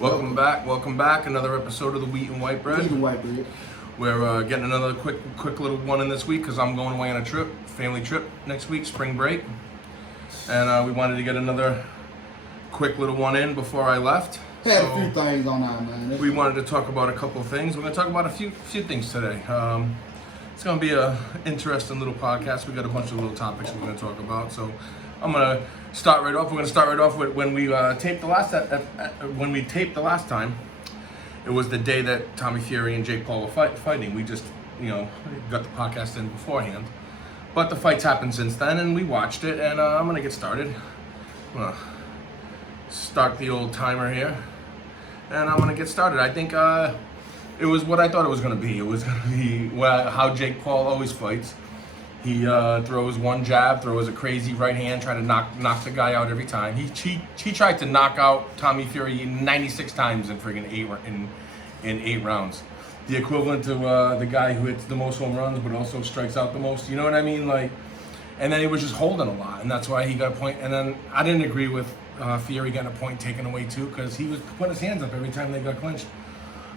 Welcome back. Another episode of the Wheat and White Bread. Wheat and White Bread. We're getting another quick little one in this week because I'm going away on a trip, family trip next week, spring break. And we wanted to get another quick little one in before I left. Had a few things on our mind. We wanted to talk about a couple of things. We're going to talk about a few things today. It's going to be a interesting little podcast. We got a bunch of little topics we're going to talk about. So I'm going to start right off. We're going to start right off with when we taped the last time. It was the day that Tommy Fury and Jake Paul were fighting. We just, got the podcast in beforehand. But the fight's happened since then, and we watched it, and I'm going to get started. I'm going to start the old timer here, and I'm going to get started. I think it was what I thought it was going to be. It was going to be how Jake Paul always fights. He throws one jab, throws a crazy right hand, trying to knock the guy out every time. He tried to knock out Tommy Fury 96 times in friggin' eight rounds. The equivalent to the guy who hits the most home runs but also strikes out the most. You know what I mean? And then he was just holding a lot, and that's why he got a point. And then I didn't agree with Fury getting a point taken away too, because he was putting his hands up every time they got clinched.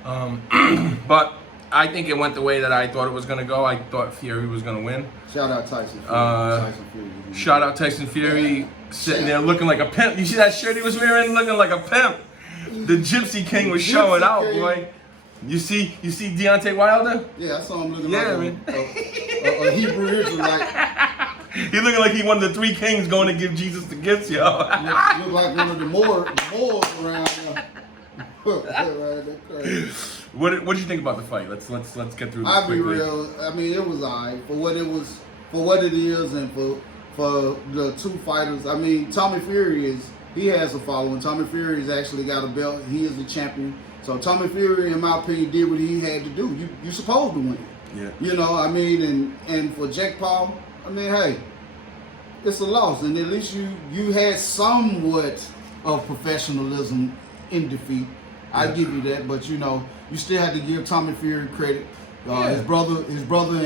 But I think it went the way that I thought it was going to go. I thought Fury was going to win. Shout out Tyson Fury. Shout out Tyson Fury, sitting there looking like a pimp. You see that shirt he was wearing, looking like a pimp. The Gypsy King was showing out, boy. You see Deontay Wilder? Yeah, I saw him looking like a Hebrew Israelite. He looking like he one of the three kings going to give Jesus the gifts, yo. Look like one of the Moors around here. What did you think about the fight? Let's get through this. I'll be quickly. real. I mean, it was alright for what it is, and for the two fighters. I mean, Tommy Fury he has a following. Tommy Fury has actually got a belt. He is a champion. So Tommy Fury, in my opinion, did what he had to do. You're supposed to win. Yeah. I mean, and for Jake Paul, I mean, hey, it's a loss, and at least you had somewhat of professionalism in defeat. I give you that, but you still had to give Tommy Fury credit. His brother,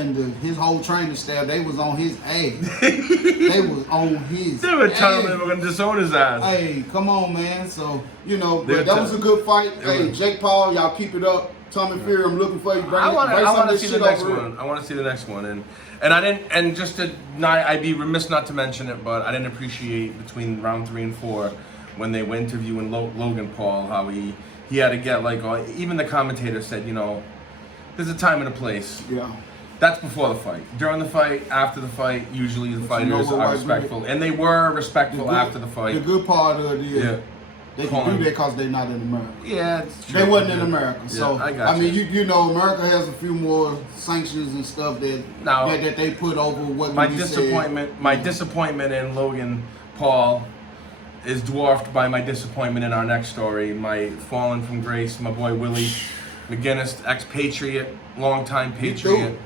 and his whole training staff, they was on his ass. They was on his. They were telling him they were gonna disown his ass. Hey, come on, man. So but that was a good fight. Hey, Jake Paul, y'all keep it up. Tommy Fury, I'm looking for you. I want to see the next one. I want to see the next one, and I didn't. And just to I'd be remiss not to mention it, but I didn't appreciate between round 3 and 4 when they were interviewing Logan Paul how he had to get even the commentator said there's a time and a place. Yeah. That's before the fight. During the fight, after the fight, usually the fighters are respectful, and they were respectful after the fight. The good part of it is they can do that because they're not in America. Yeah, it's true. They wasn't in America, so I mean, America has a few more sanctions and stuff that they put over what my disappointment in Logan Paul is dwarfed by my disappointment in our next story. My fallen from grace, my boy Willie McGinnis, ex-Patriot, longtime Patriot.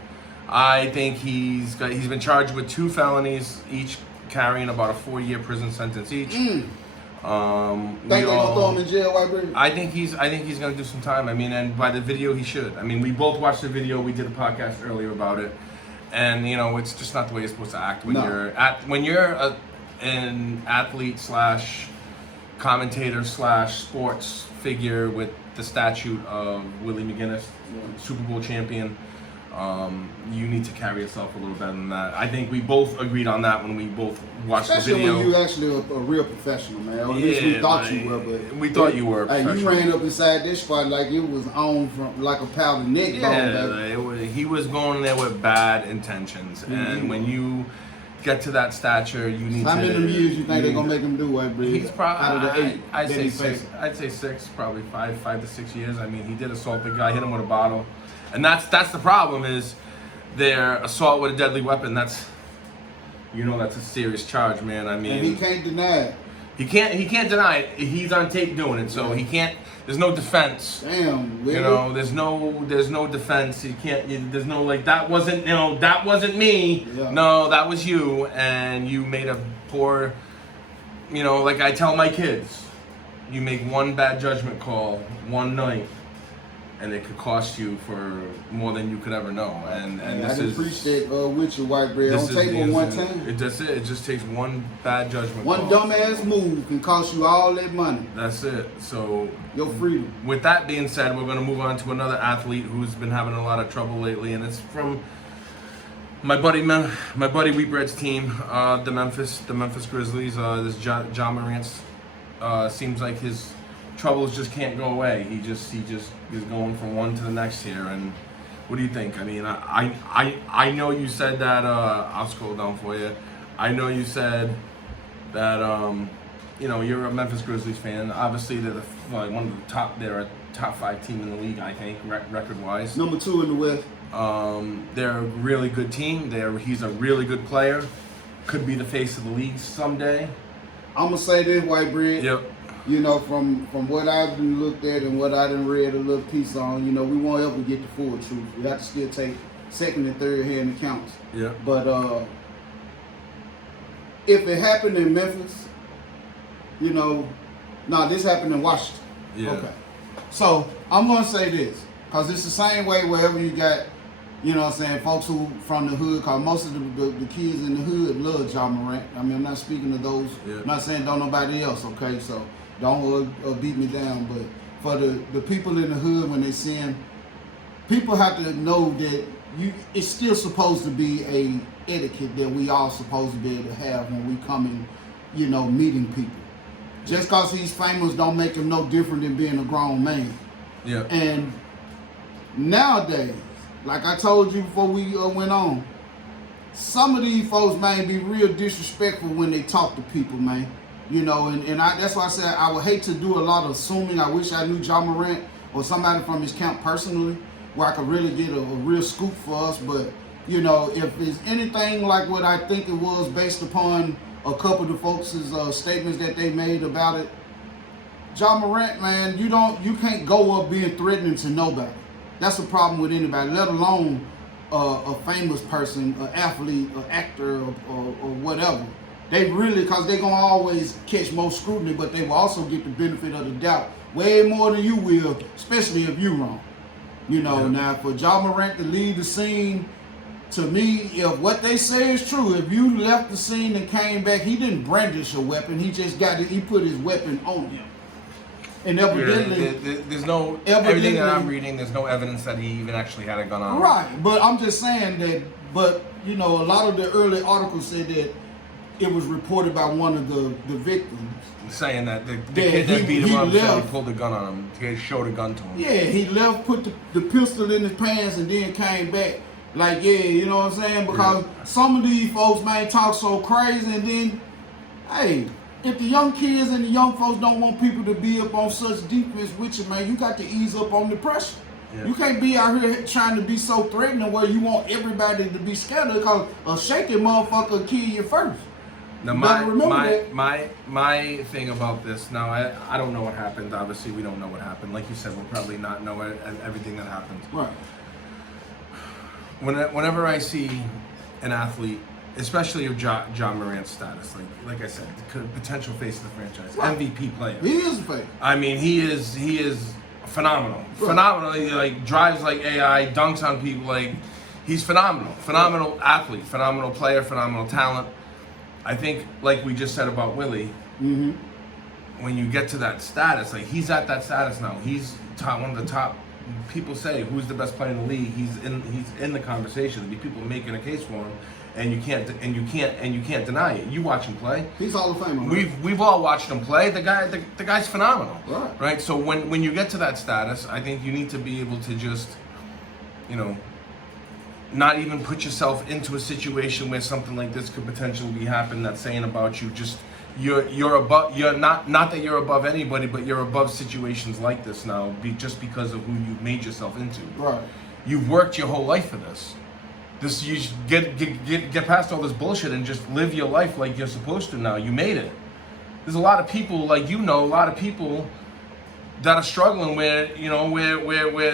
I think he's been charged with 2 felonies, each carrying about a 4-year prison sentence each. Think they're gonna throw him in jail, White Bread? I think he's gonna do some time. I mean, and by the video he should. I mean, we both watched the video. We did a podcast earlier about it, and it's just not the way you're supposed to act when you're an athlete / commentator / sports figure with the statute of Willie McGinnis, Super Bowl champion. You need to carry yourself a little better than that. I think we both agreed on that when we both watched the video. Especially when you actually a real professional, man. Or at least we thought you were. But we thought you were. Hey, you ran up inside this fight like it was on from like a powder neck bone. He was going there with bad intentions, and when you get to that stature, you need How many years you think they're gonna make him do, White Bread? He's probably out of the 8. I'd say 6. I'd say 6, probably 5 to 6 years. I mean, he did assault the guy, hit him with a bottle, and that's the problem is their assault with a deadly weapon. That's that's a serious charge, man. I mean, and he can't deny it. He can't deny it. He's on tape doing it, so he can't. There's no defense. Damn, really? There's no defense. You can't. There's no that wasn't that wasn't me. Yeah. No, that was you, and you made a poor. Like I tell my kids, you make one bad judgment call one night, and it could cost you for more than you could ever know. And I this didn't is preach that with your white bread. this On is table the one insane- time. It that's it. It just takes one bad judgment. One call. dumbass move can cost you all that money. That's it. So Your freedom. with that being said, we're going to move on to another athlete who's been having a lot of trouble lately, and it's from my buddy Wheatbread's team, the Memphis Grizzlies. This John Morant seems like his troubles just can't go away. He just is going from one to the next here. And what do you think? I mean, I know you said that. I'll scroll down for you. I know you said that you're a Memphis Grizzlies fan. Obviously, they're one of the top. They're a top 5 team in the league, I think, record wise. Number 2 in the West. They're a really good team. He's a really good player. Could be the face of the league someday. I'm gonna say this, white bread. Yep. You know, from what I've been looked at and what I done read a little piece on, we won't ever get the full truth. We have to still take second and third hand accounts. Yeah. But if it happened in Memphis, this happened in Washington. Yeah. Okay. So I'm gonna say this, cause it's the same way wherever you got, folks who from the hood. Cause most of the kids in the hood love John Morant. I mean, I'm not speaking of those. Yeah. I'm not saying don't nobody else. Okay, so don't beat me down. But for the people in the hood, when they see him, people have to know that it's still supposed to be a etiquette that we all supposed to be able to have when we come in, meeting people. Just cause he's famous don't make him no different than being a grown man. Yeah. And nowadays, like I told you before we went on, some of these folks may be real disrespectful when they talk to people, man. That's why I said I would hate to do a lot of assuming. I wish I knew John Morant or somebody from his camp personally, where I could really get a real scoop for us. But if it's anything like what I think it was based upon a couple of the folks' statements that they made about it, John Morant, man, you can't go up being threatening to nobody. That's a problem with anybody, let alone a famous person, an athlete, an actor, or whatever. They really, because they're going to always catch more scrutiny, but they will also get the benefit of the doubt way more than you will, especially if you're wrong. Yeah. Now for John Morant to leave the scene, to me, if what they say is true, if you left the scene and came back, he didn't brandish a weapon. He just he put his weapon on him. And evidently, there's no everything that I'm reading. There's no evidence that he even actually had a gun on him. Right, but I'm just saying that. But a lot of the early articles said that it was reported by one of the victims saying that the kid that beat him up said he pulled a gun on him. He showed a gun to him. Yeah, he left, put the pistol in his pants, and then came back. Like, yeah, you know what I'm saying? Because some of these folks, man, talk so crazy, and then, hey, if the young kids and the young folks don't want people to be up on such defense with you, man, you got to ease up on the pressure. Yeah. You can't be out here trying to be so threatening where you want everybody to be scared, because a shaky motherfucker will kill you first. Now, my thing about this, now I don't know what happened. Obviously, we don't know what happened. Like you said, we'll probably not know everything that happened. Right. Whenever I see an athlete, especially of John Morant's status, like I said, the potential face of the franchise, right. MVP player. He is a face. I mean, he is phenomenal. Right. Phenomenal. He drives like AI, dunks on people. He's phenomenal. Phenomenal athlete, phenomenal player, phenomenal talent. I think, like we just said about Willie, when you get to that status, he's at that status now. He's one of the top. People say who's the best player in the league. He's in the conversation. There'll be people making a case for him, and you can't deny it. You watch him play. He's Hall of Famer. We've all watched him play. The guy's phenomenal. Right. So when you get to that status, I think you need to be able to just, not even put yourself into a situation where something like this could potentially happen. That's saying about you just. You're above. You're not that you're above anybody, but you're above situations like this now, just because of who you've made yourself into. Right. You've worked your whole life for this. You should get past all this bullshit and just live your life like you're supposed to now. You made it. There's a lot of people a lot of people that are struggling where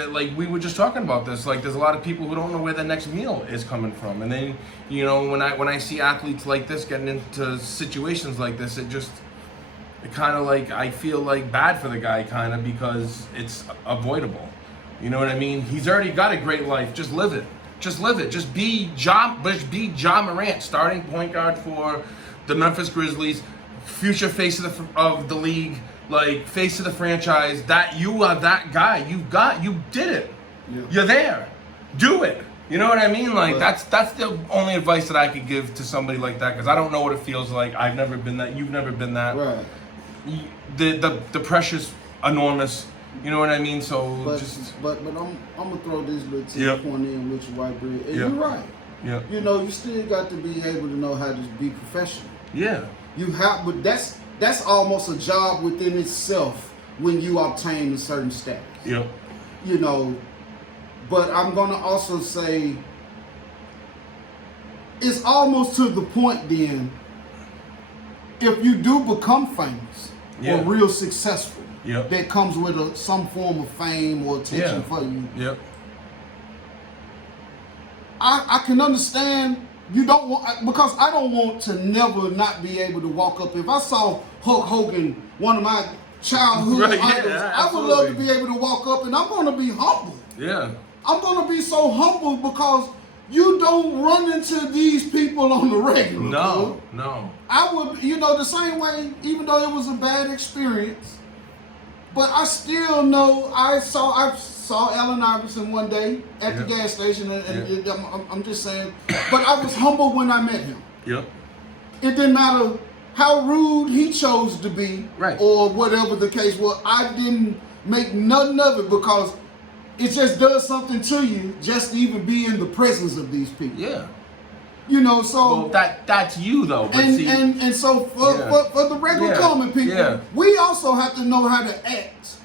like we were just talking about this. There's a lot of people who don't know where their next meal is coming from. And then, when I see athletes like this getting into situations like this, it kind of I feel bad for the guy kind of, because it's avoidable. You know what I mean? He's already got a great life. Just live it. Just live it. Just be Ja Morant, starting point guard for the Memphis Grizzlies, future face of the league, like face of the franchise. That you are that guy. You did it. Yeah. You're there. Do it. You know what I mean? Like that's the only advice that I could give to somebody like that, because I don't know what it feels like. I've never been that. You've never been that. Right. The pressure's enormous. You know what I mean? So but I'm gonna throw this little tip Yep. point in with your white bread. And Yep. you're right. Yeah. You know, you still got to be able to know how to be professional. Yeah. You have, but that's almost a job within itself when you obtain a certain status. Yep. You know, but I'm gonna also say it's almost to the point then, if you do become famous Yeah. or real successful, Yep. that comes with some form of fame or attention for you. Yep. I can understand you don't want, because I don't want to never not be able to walk up. If I saw Hulk Hogan, one of my childhood Right, yeah, idols, I would love to absolutely. be able to walk up, and I'm going to be humble. Yeah. I'm going to be so humble because you don't run into these people on the regular. No. Cuz. No. I would, the same way, even though it was a bad experience, but I still know I saw Allen Iverson one day at the gas station, and I'm just saying, but I was humble when I met him. Yep. It didn't matter how rude he chose to be, Right. or whatever the case was. I didn't make nothing of it because it just does something to you just to even be in the presence of these people. Yeah. So Well, that's you though. But and, see, and so for the regular common people, we also have to know how to act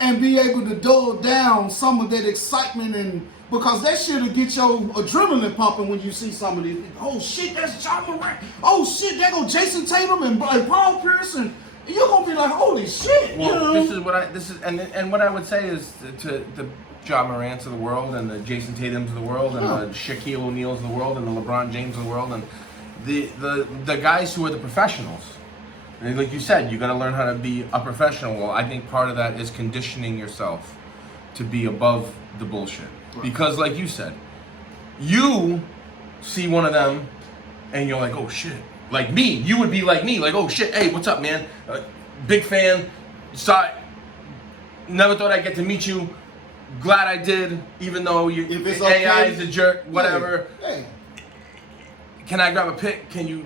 and be able to dull down some of that excitement, and because that shit'll get your adrenaline pumping when you see some of these. Oh shit, that's John Morant. Oh shit, there go Jason Tatum and Paul Pierce, and you're gonna be like, holy shit. Well, this is what I would say is to the Ja Morants of the world and the Jason Tatums of the world and the Shaquille O'Neals of the world and the LeBron James of the world and the guys who are the professionals. And like you said, you got to learn how to be a professional. Well, I think part of that is conditioning yourself to be above the bullshit. Right. Because like you said, you see one of them and you're like, oh shit. Like me, you would be like me, like, oh shit, hey, what's up, man? Big fan. Never thought I'd get to meet you. Glad I did, even though if it's AI okay, is a jerk, whatever. Hey. Can I grab a pic? Can you?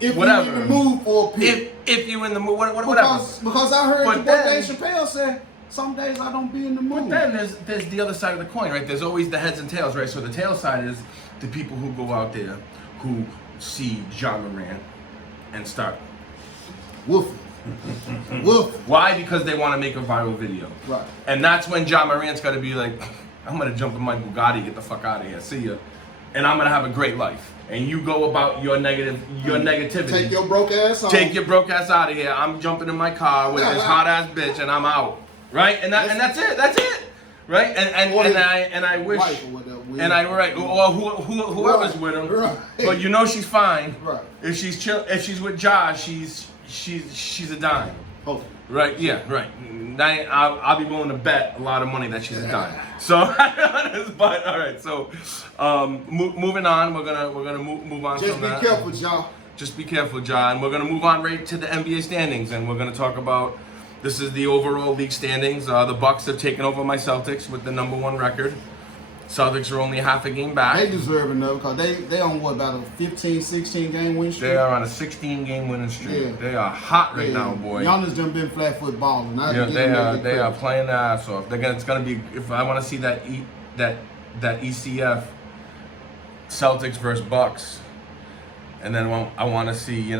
If whatever. you're in the mood for a pic. If you're in the mood, whatever. Because I heard But the boy Dave Chappelle said, some days I don't be in the mood. But then there's the other side of the coin, right? There's always the heads and tails, right? So the tail side is the people who go out there who see Ja Morant and start woofing. Woof. Why? Because they want to make a viral video. Right. And that's when Ja Morant's got to be like, I'm going to jump in my Bugatti, get the fuck out of here, see ya. And I'm going to have a great life. And you go about your negativity. Take your broke ass home. Take your broke ass out of here. I'm jumping in my car with this hot ass bitch and I'm out. Right? And that's it. That's it. Right? And I wish and I right or whoever's with him. Right. But you know she's fine. Right. If she's with Ja, she's a dime. Oh. Right? Yeah, right. I'll be willing to bet a lot of money that she's a dime. So, but all right. So, moving on, we're gonna move on. Just from be that. careful, Ja. Just be careful, Ja. And we're gonna move on right to the NBA standings, and we're gonna talk about. This is the overall league standings. The Bucks have taken over my Celtics with the #1 record. Celtics are only half a game back. They deserve it though, because they on what, about a 15, 16 game win streak? They are on a 16 game winning streak. Yeah. They are hot right now, boy. Giannis done been flat foot balling. They are playing their ass off. It's gonna be, if I want to see that ECF Celtics versus Bucks, and then I want to see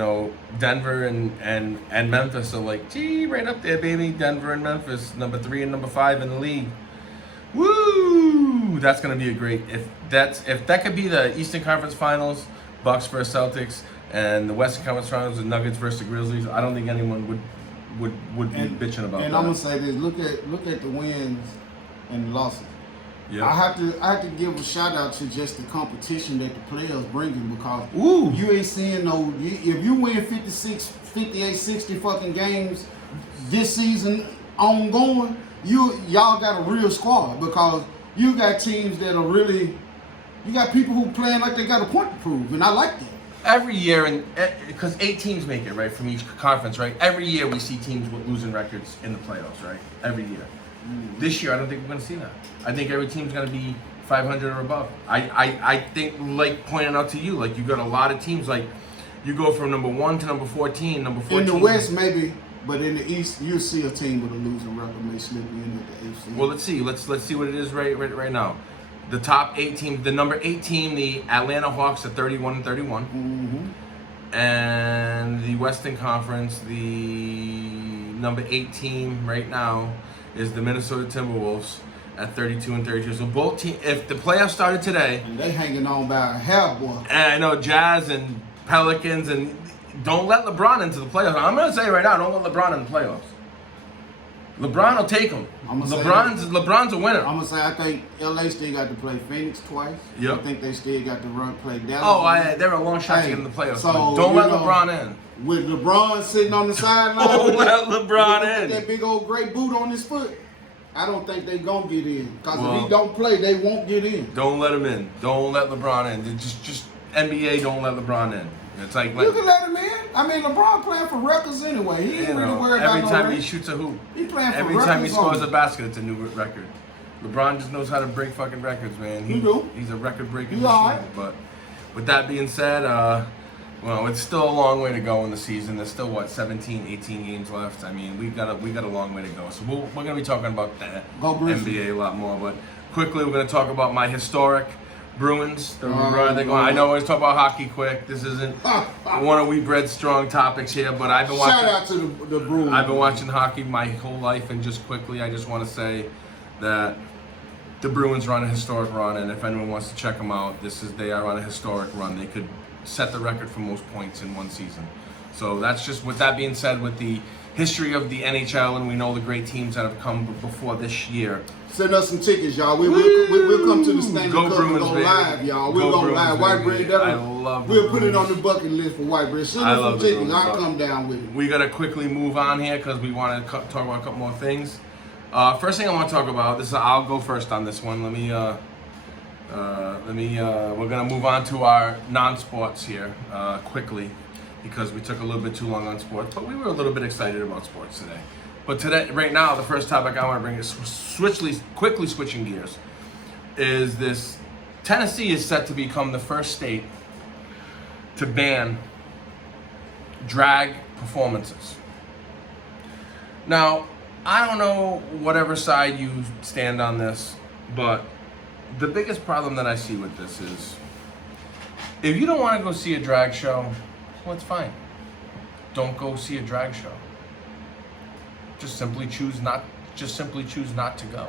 Denver and Memphis are like, gee, right up there, baby. Denver and Memphis, #3 and #5 in the league. Woo! That's gonna be a great. If that could be the Eastern Conference Finals, Bucks versus Celtics, and the Western Conference Finals, the Nuggets versus the Grizzlies, I don't think anyone would be bitching about that. And I'm gonna say this: look at the wins and the losses. Yeah. I have to give a shout out to just the competition that the players bringing, because you ain't seeing no. If you win 56, 58, 60 fucking games this season ongoing, y'all got a real squad because you got teams that are really, you got people who playing like they got a point to prove, and I like that. Every year, and because 8 teams make it, right, from each conference, right? Every year we see teams with losing records in the playoffs, right? Every year. This year, I don't think we're going to see that. I think every team's going to be 500 or above. I think, like pointing out to you, like you got a lot of teams, like you go from number 1 to number 14, number 14. In the West, maybe, but in the East, you'll see a team with a losing record may slip into the AFC. Well, let's see. Let's see what it is right now. The top 8 teams, the number 8 team, the Atlanta Hawks, are 31-31. And the Western Conference, the number 8 team right now is the Minnesota Timberwolves at 32-32. So both teams, if the playoffs started today, and they hanging on by a hair, boy. And I know Jazz and Pelicans, and don't let LeBron into the playoffs. I'm gonna say right now, don't let LeBron in the playoffs. LeBron will take them. LeBron's a winner. I'm gonna say I think LA still got to play Phoenix twice. Yep. I think they still got to play Dallas. Oh, they're a long shot to get in the playoffs. So, don't let LeBron in. With LeBron sitting on the sideline, don't let LeBron in. That big old great boot on his foot. I don't think they gonna get in because if he don't play, they won't get in. Don't let him in. Don't let LeBron in. Just NBA. Don't let LeBron in. It's like you can let him in. I mean, LeBron playing for records anyway. He ain't really worried about every time he shoots a hoop. He playing for every records. Time he scores a basket, it's a new record. LeBron just knows how to break fucking records, man. He's a record breaking machine. Right. But with that being said, well, it's still a long way to go in the season. There's still 17, 18 games left. I mean, we got a long way to go. So we're gonna be talking about that NBA a lot more. But quickly, we're gonna talk about my historic Bruins. I know we're talking about hockey quick. This isn't one of we bred strong topics here, but I've been watching. Shout out to the Bruins. I've been watching hockey my whole life, and just quickly, I just want to say that the Bruins are on a historic run, and if anyone wants to check them out, they are on a historic run. They could set the record for most points in one season. So that's just, with that being said, with the history of the NHL, and we know the great teams that have come before this year. Send us some tickets, y'all. We'll come to the Stanley Cup and go live, y'all. We'll go live. White Bread, we'll put it on the bucket list for White Bread. Send us some tickets. I'll come down with it. We got to quickly move on here because we want to talk about a couple more things. First thing I want to talk about, I'll go first on this one. We're gonna move on to our non-sports here quickly because we took a little bit too long on sports, but we were a little bit excited about sports today. But today, right now, the first topic I want to bring is quickly switching gears. Is this: Tennessee is set to become the first state to ban drag performances. Now, I don't know whatever side you stand on this, but the biggest problem that I see with this is, if you don't want to go see a drag show, well, it's fine. Don't go see a drag show. Just simply choose not to go.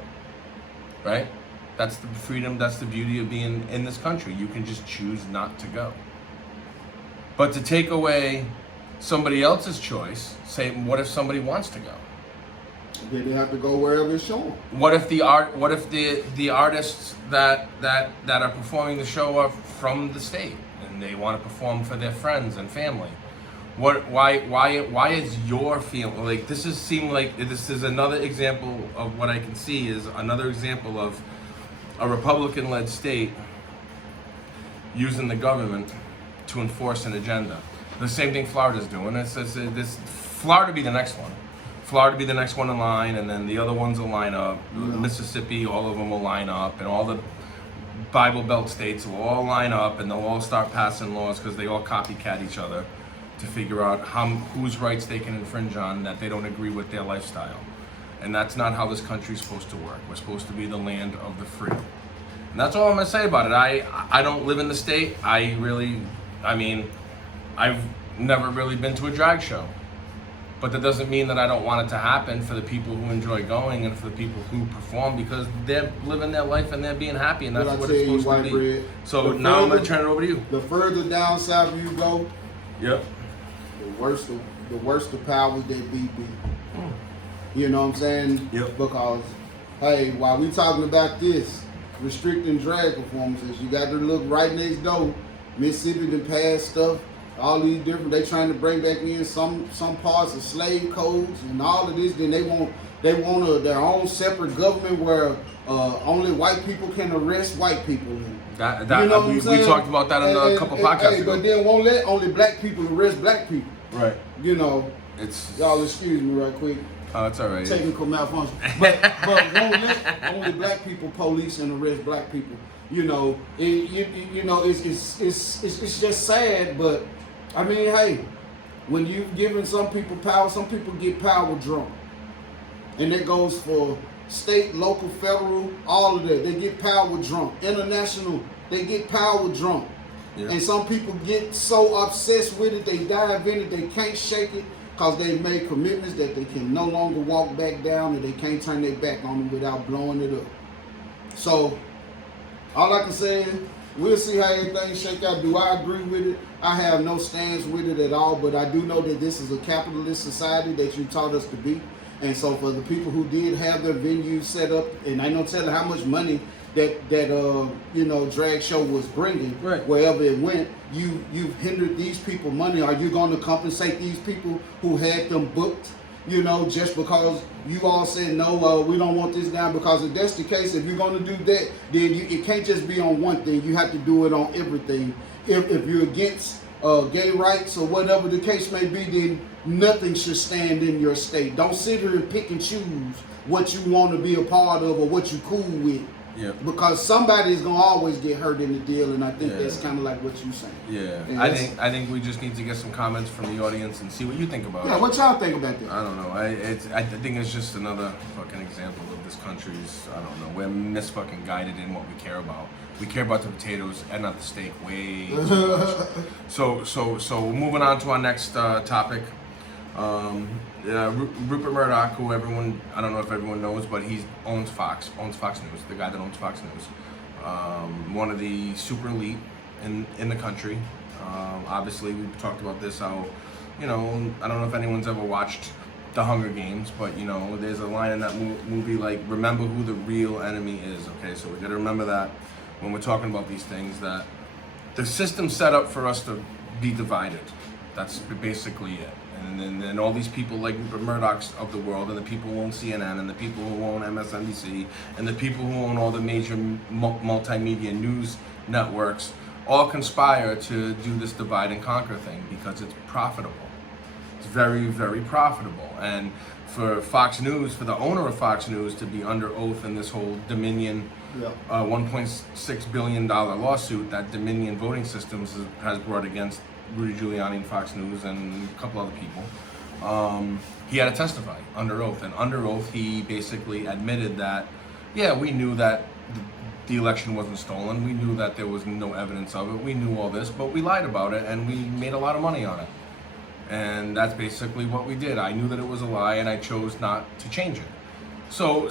Right? That's the freedom, that's the beauty of being in this country. You can just choose not to go. But to take away somebody else's choice, say, what if somebody wants to go? Then they have to go wherever it's shown. What if the artists that are performing the show are from the state and they want to perform for their friends and family? Why is your feeling like this is another example of what I can see is another example of a Republican-led state using the government to enforce an agenda. The same thing Florida's doing. This Florida be the next one. Florida be the next one in line, and then the other ones will line up. Mississippi, all of them will line up, and all the Bible Belt states will all line up, and they'll all start passing laws because they all copycat each other to figure out whose rights they can infringe on that they don't agree with their lifestyle. And that's not how this country's supposed to work. We're supposed to be the land of the free. And that's all I'm gonna say about it. I don't live in the state. I've never really been to a drag show. But that doesn't mean that I don't want it to happen for the people who enjoy going and for the people who perform, because they're living their life and they're being happy, and that's what it's supposed to be. So now I'm going to turn it over to you. The further down south you go, yep, the worse the powers that be. You know what I'm saying? Yep. Because, hey, while we talking about this, restricting drag performances, you got to look right next door. Mississippi done passed stuff. All these different, they trying to bring back in some parts of slave codes and all of this. Then they They want their own separate government where only white people can arrest white people. We talked about that in a couple podcasts ago. But then won't let only black people arrest black people. Right. You know, y'all excuse me right quick. Oh, it's all right. Technical malfunction. But won't let only black people police and arrest black people. You know, it's just sad. But I mean, hey, when you've given some people power, some people get power drunk, and that goes for state, local, federal, all of that. They get power drunk. International, they get power drunk. Yeah. And some people get so obsessed with it, they dive in it, they can't shake it because they made commitments that they can no longer walk back down and they can't turn their back on them without blowing it up. So, all I can say is, we'll see how everything shake out. Do I agree with it? I have no stance with it at all, but I do know that this is a capitalist society that you taught us to be. And so for the people who did have their venues set up, and I know telling how much money that drag show was bringing, right, wherever it went, you've hindered these people money. Are you going to compensate these people who had them booked? You know, just because you all said no, we don't want this down. Because if that's the case, if you're going to do that, then it can't just be on one thing. You have to do it on everything. If you're against gay rights or whatever the case may be, then nothing should stand in your state. Don't sit here and pick and choose what you want to be a part of or what you cool with. Yeah. Because somebody's gonna always get hurt in the deal, and I think that's kind of like what you're saying. Yeah, I think we just need to get some comments from the audience and see what you think about it. Yeah, what y'all think about that? I don't know. I think it's just another fucking example of this country's, I don't know, we're misfucking guided in what we care about. We care about the potatoes and not the steak way too much. So moving on to our next topic. Rupert Murdoch, who I don't know if everyone knows, but he owns Fox News, the guy that owns Fox News. One of the super elite in the country. Obviously, we've talked about this, how, I don't know if anyone's ever watched The Hunger Games, but, there's a line in that movie, like, remember who the real enemy is, okay? So we gotta remember that when we're talking about these things, that the system's set up for us to be divided. That's basically it. And then all these people like Rupert Murdoch's of the world, and the people who own CNN, and the people who own MSNBC, and the people who own all the major multimedia news networks, all conspire to do this divide and conquer thing because it's profitable. It's very, very profitable. And for Fox News, for the owner of Fox News to be under oath in this whole Dominion $1.6 billion lawsuit that Dominion Voting Systems has brought against Rudy Giuliani and Fox News and a couple other people, he had to testify under oath. And under oath, he basically admitted that, yeah, we knew that the election wasn't stolen. We knew that there was no evidence of it. We knew all this, but we lied about it and we made a lot of money on it. And that's basically what we did. I knew that it was a lie and I chose not to change it. So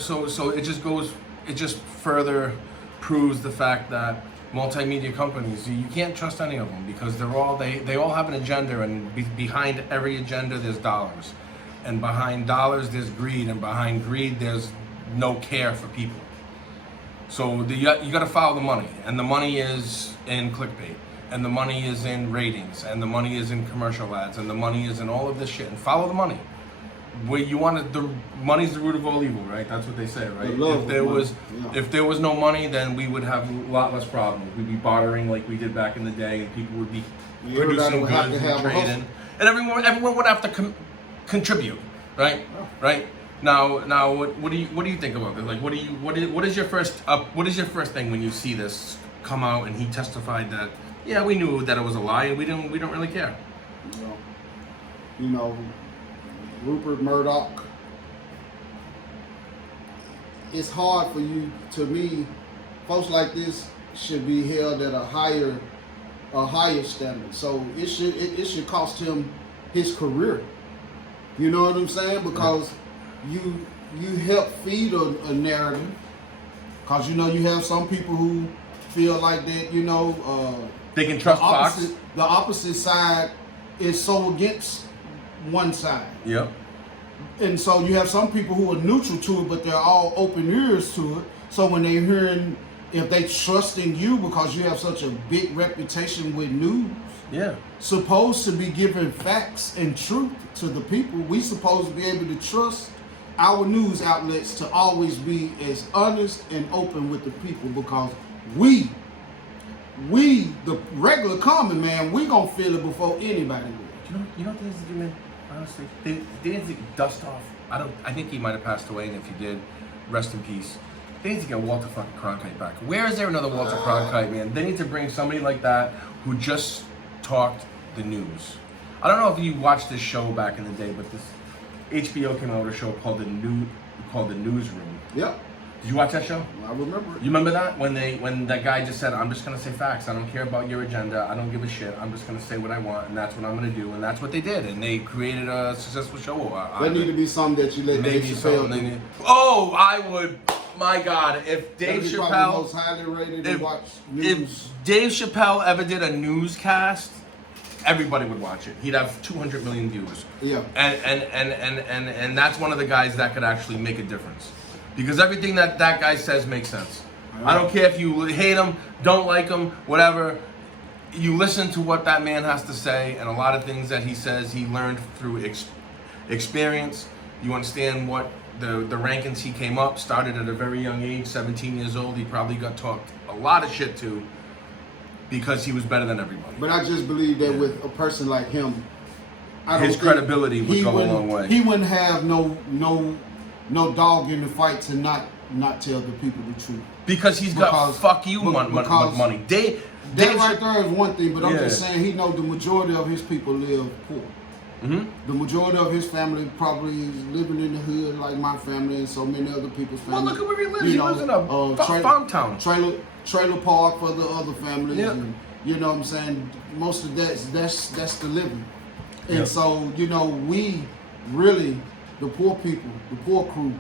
it just further proves the fact that multimedia companies, you can't trust any of them because they all have an agenda, and behind every agenda there's dollars, and behind dollars there's greed, and behind greed there's no care for people. So you got to follow the money, and the money is in clickbait, and the money is in ratings, and the money is in commercial ads, and the money is in all of this shit. And follow the money. Where you want the money's the root of all evil, right? That's what they say, right? If there was no money, then we would have a lot less problems. We'd be bartering like we did back in the day, and people would be producing goods and trading, and everyone would have to contribute, right? Oh. Right? Now, what do you think about this? Like, what is your first thing when you see this come out and he testified that, yeah, we knew that it was a lie and we don't really care. Rupert Murdoch, it's hard for you, to me, folks like this should be held at a higher standard. So it should cost him his career. You know what I'm saying? Because you help feed a narrative. Because you have some people who feel like that, they can trust Fox. The opposite side is so against one side. Yep. And so you have some people who are neutral to it, but they're all open ears to it. So when they're hearing, if they trust in you because you have such a big reputation with news, supposed to be giving facts and truth to the people, we supposed to be able to trust our news outlets to always be as honest and open with the people, because we, the regular common man, we gonna feel it before anybody will. You know what they need to do, man? Honestly, they need to dust off. I think he might have passed away, and if he did, rest in peace. They need to get Walter fucking Cronkite back. Where is there another Walter Cronkite, man? They need to bring somebody like that who just talked the news. I don't know if you watched this show back in the day, but this HBO came out with a show called the Newsroom. Yep. Did you watch that show? I remember it. You remember that when that guy just said, "I'm just gonna say facts. I don't care about your agenda. I don't give a shit. I'm just gonna say what I want, and that's what I'm gonna do." And that's what they did, and they created a successful show. There need to be something that you let Dave Chappelle do. Oh, I would. My God, if Dave That'd be Chappelle, probably the most highly rated to watch news. if Dave Chappelle ever did a newscast, everybody would watch it. He'd have 200 million viewers. Yeah. And that's one of the guys that could actually make a difference. Because everything that guy says makes sense. I don't care if you hate him, don't like him, whatever. You listen to what that man has to say, and a lot of things that he says he learned through experience. You understand what the rankings he came up, started at a very young age, 17 years old. He probably got talked a lot of shit to because he was better than everybody. But I just believe that with a person like him, his credibility would go a long way. He wouldn't have no dog in the fight to not tell the people the truth. Because he's got fuck you money. Dave right there is one thing, but I'm just saying he know the majority of his people live poor. Mm-hmm. The majority of his family probably is living in the hood like my family and so many other people's families. Well, look at where he lives. He lives in a farm town. Trailer park for the other families. Yep. And, you know what I'm saying? Most of that's the living. And Yep. so, we really, the poor people, the poor crew,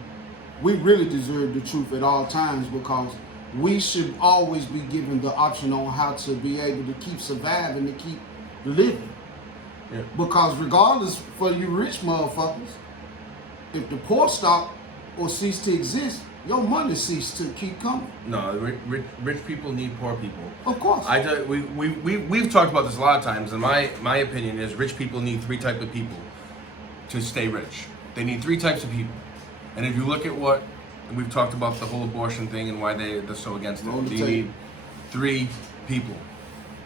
we really deserve the truth at all times, because we should always be given the option on how to be able to keep surviving, to keep living. Yeah. Because regardless, for you rich motherfuckers, if the poor stop or cease to exist, your money cease to keep coming. No, rich people need poor people. Of course. We've talked about this a lot of times, and my opinion is rich people need three types of people to stay rich. They need three types of people. And if you look at what we've talked about, the whole abortion thing and why they're so against it, you need three people.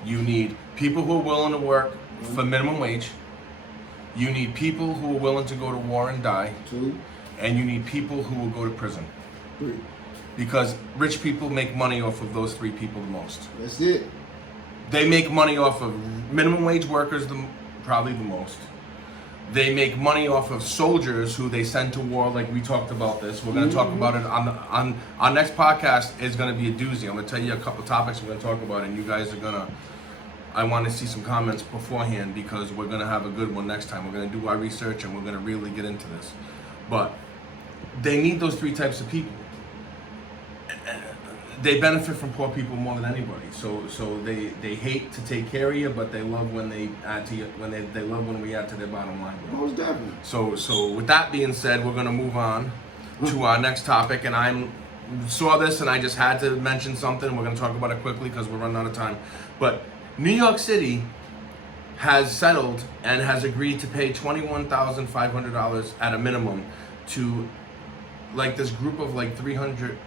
You need people who are willing to work for minimum wage. You need people who are willing to go to war and die. 2. And you need people who will go to prison. 3. Because rich people make money off of those three people the most. That's it. They make money off of minimum wage workers probably the most. They make money off of soldiers who they send to war, like we talked about this. We're going to talk about it on our next podcast is going to be a doozy. I'm going to tell you a couple topics we're going to talk about, and you guys are going to, I want to see some comments beforehand, because we're going to have a good one next time. We're going to do our research and we're going to really get into this. But they need those three types of people. They benefit from poor people more than anybody. So they hate to take care of you, but they love when they add to you, when they love when we add to their bottom line. Most definitely. So with that being said, we're gonna move on to our next topic, and I saw this and I just had to mention something. We're gonna talk about it quickly because we're running out of time. But New York City has settled and has agreed to pay $21,500 at a minimum to like this group of like 300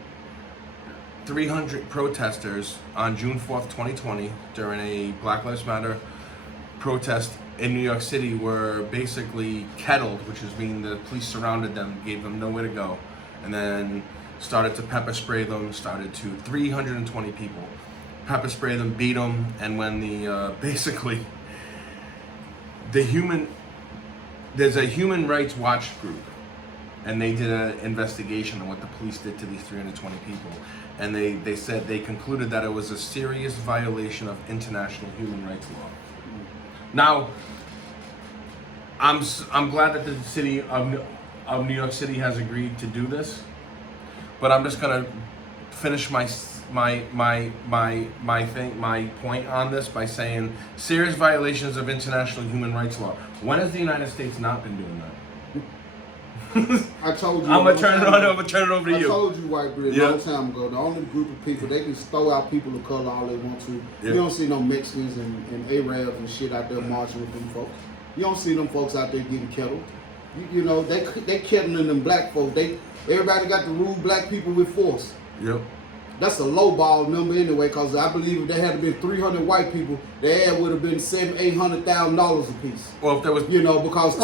protesters on June 4th, 2020, during a Black Lives Matter protest in New York City, were basically kettled, which is mean the police surrounded them, gave them nowhere to go, and then started to pepper spray them, 320 people, pepper spray them, beat them, and when there's a Human Rights Watch group, and they did an investigation on what the police did to these 320 people. And they said they concluded that it was a serious violation of international human rights law. Now, I'm glad that the city of New York City has agreed to do this, but I'm just gonna finish my point on this by saying serious violations of international human rights law. When has the United States not been doing that? I told you. I'm gonna turn it over to you. I told you, White Bread, a long time ago. The only group of people, they can throw out people of color all they want to. Yeah. You don't see no Mexicans and Arabs and shit out there marching with them folks. You don't see them folks out there getting kettled. You know, they killing them black folks. Everybody got to rule black people with force. Yep. That's a lowball number anyway, because I believe if there had been 300 white people, the ad would have been $700,000-$800,000 a piece. Well, if there was, you know, because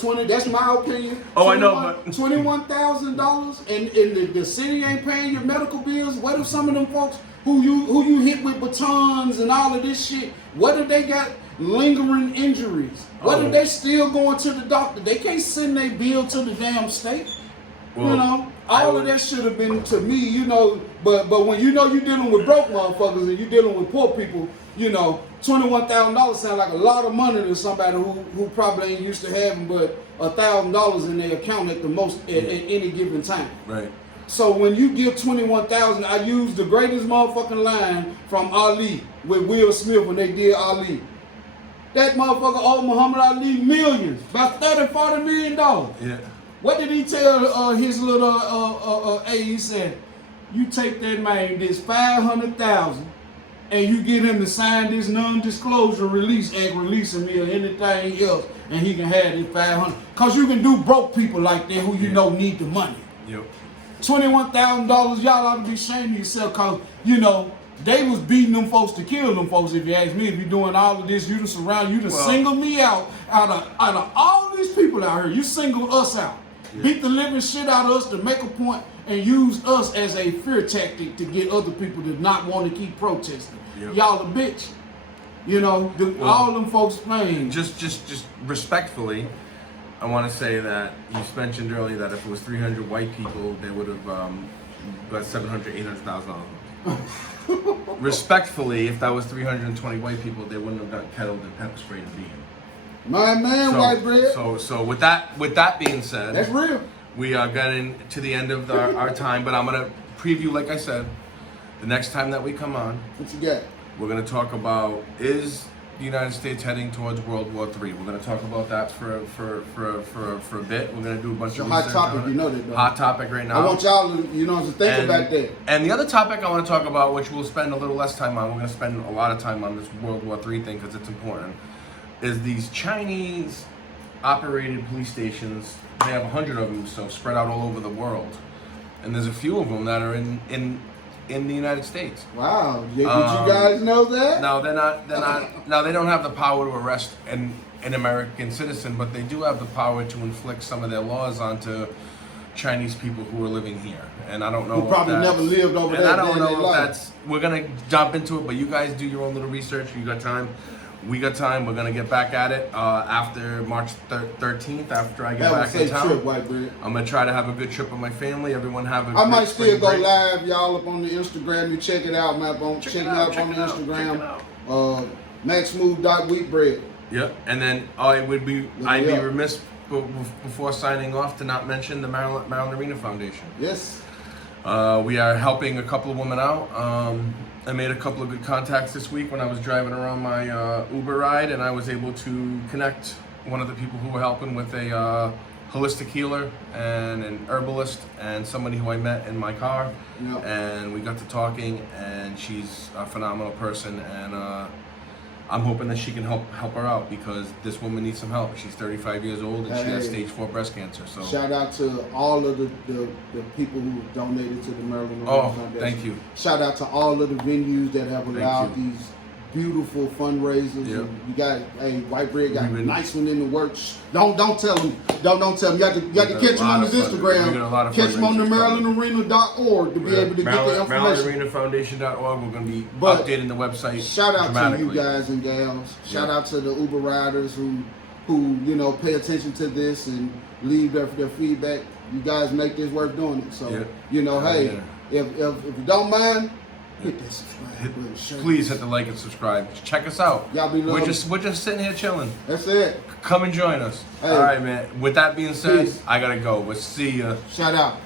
20. That's my opinion. Oh, I know, but $21,000, and the city ain't paying your medical bills. What if some of them folks who you hit with batons and all of this shit? What if they got lingering injuries? What if they still going to the doctor? They can't send their bill to the damn state. Well, you know, all of that should have been to me, you know, but when you know you're dealing with broke motherfuckers and you're dealing with poor people, you know, $21,000 sounds like a lot of money to somebody who probably ain't used to having but $1,000 in their account at the most at any given time. Right. So when you give $21,000, I use the greatest motherfucking line from Ali with Will Smith when they did Ali. That motherfucker owed Muhammad Ali millions, about $30-40 million. Yeah. What did he tell his little aide? He said, "You take that man this $500,000, and you get him to sign this non-disclosure release act, releasing me or anything else, and he can have this $500. Cause you can do broke people like that who you know need the money. Yep. $21,000, y'all ought to be ashamed of yourself, cause you know they was beating them folks to kill them folks. If you ask me, if you're doing all of this, you to surround, you to single me out of all these people out here. You single us out. Yeah. Beat the living shit out of us to make a point and use us as a fear tactic to get other people to not want to keep protesting. Yep. Y'all a bitch. You know, all them folks, man. Just respectfully, I want to say that you mentioned earlier that if it was 300 white people, they would have got $700,000-$800,000. Respectfully, if that was 320 white people, they wouldn't have got kettled and pepper sprayed and beaten. My man, white bread. So with that being said, that's real. We are getting to the end of our time, but I'm gonna preview, like I said, the next time that we come on. What you got? We're gonna talk about, is the United States heading towards World War III? We're gonna talk about that for a bit. We're gonna do a bunch of hot topic, you know that. Though. Hot topic right now. I want y'all to, to think about that. And the other topic I want to talk about, which we'll spend a little less time on, we're gonna spend a lot of time on this World War III thing because it's important, is these Chinese operated police stations. They have 100 of them, so spread out all over the world, and there's a few of them that are in the United States. Wow, did you guys know that? No, they're not. Now they don't have the power to arrest an American citizen, but they do have the power to inflict some of their laws onto Chinese people who are living here. And I don't know. Who probably never lived over there. And I don't know if that's. We're gonna jump into it, but you guys do your own little research. You got time. We got time. We're gonna get back at it after March 13th. After I get back in town, trip, white bread. I'm gonna try to have a good trip with my family. Everyone have a. I might still go live, y'all, up on the Instagram. You check it out, man. Check me out on the Instagram. MaxSmooth.wheatbread. Yep. And then I'd be remiss before signing off to not mention the Maryland Arena Foundation. Yes. We are helping a couple of women out. I made a couple of good contacts this week when I was driving around my Uber ride, and I was able to connect one of the people who were helping with a holistic healer and an herbalist and somebody who I met in my car. Yep. And we got to talking, and she's a phenomenal person, and I'm hoping that she can help her out because this woman needs some help. She's 35 years old and she has stage 4 breast cancer. So shout out to all of the people who donated to the Maryland Arena Foundation. Thank you. Shout out to all of the venues that have allowed these beautiful fundraisers. Yep. And you got White Bread got a nice one in the works. Don't tell them. Don't tell them. You got to catch him on his Instagram. Catch him on the MarylandArena.org to be able to get the information. MarylandArenaFoundation.org. We're going to be updating the website. Shout out to you guys and gals. Shout out to the Uber riders who pay attention to this and leave their feedback. You guys make this worth doing it. So hey, if you don't mind. Hit that subscribe button. Please hit the like and subscribe. Check us out. Y'all be loving. We're just sitting here chilling. That's it. Come and join us. Hey. All right, man. With that being said, I gotta go. We'll see ya. Shout out.